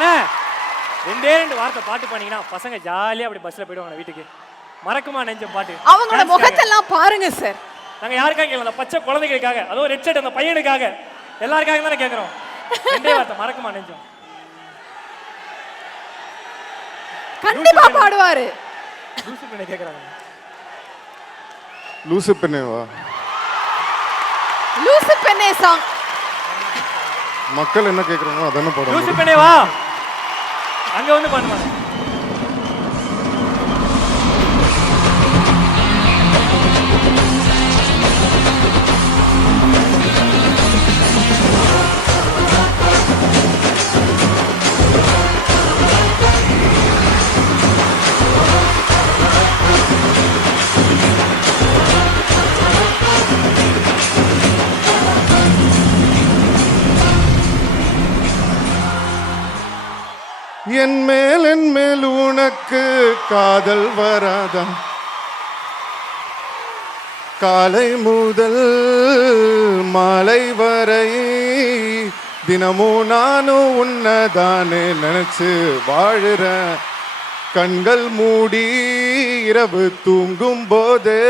அண்ணா 2 வார்த்தை பாட்டு பாடிங்கன்னா பசங்க ஜாலியா அப்படி பஸ்ல போயிடுவாங்க வீட்டுக்கு. மறக்குமா நெஞ்சம் பாட்டு. அவங்களோட முகத்தெல்லாம் பாருங்க சார். நாங்க யாருக்காக கேட்கல, அந்த பச்சை குழந்தைகளுக்காக, அதோ ரெட் ஷர்ட் அந்த பையனுக்காக, எல்லாருக்காக தானே கேட்குறோம். 2 வார்த்தை மறக்குமா நெஞ்சம். கண்டிப்பா பாடுவாரு. லூசு பெண்ணை கேட்குறாங்க. லூசு பெண்ணேவா? லூசு பெண்ணே சாங். மக்கள் என்ன கேட்குறாங்களோ அதானே பாடுவாங்க. லூசு பெண்ணே வா, அங்க வந்து பாடுவாங்க. என் மேல் உனக்கு காதல் வராதா? காலை முதல் மாலை வரை தினமும் நானும் உன்னதானே நினைச்சு வாழுறேன். கண்கள் மூடி இரவு தூங்கும் போதே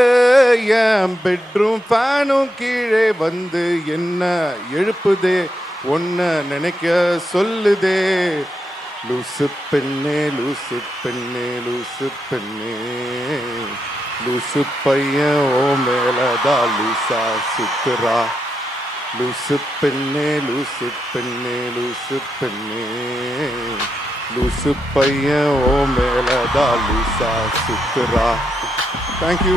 என் பெட்ரூம் ஃபேனும் கீழே வந்து என்ன எழுப்புதே, ஒன்ன நினைக்க சொல்லுதே. லூசு பெண்ணே லூசு பெண்ணே லூசு பெண்ணே, லூசு பையன் ஓ மேலதா லூசா சுத்துறா. லூசு பெண்ணே லூசு பெண்ணே லூசு பெண்ணே, லூசு பையன் ஓ மேலதா லூசா சுத்துறா. தேங்க்யூ.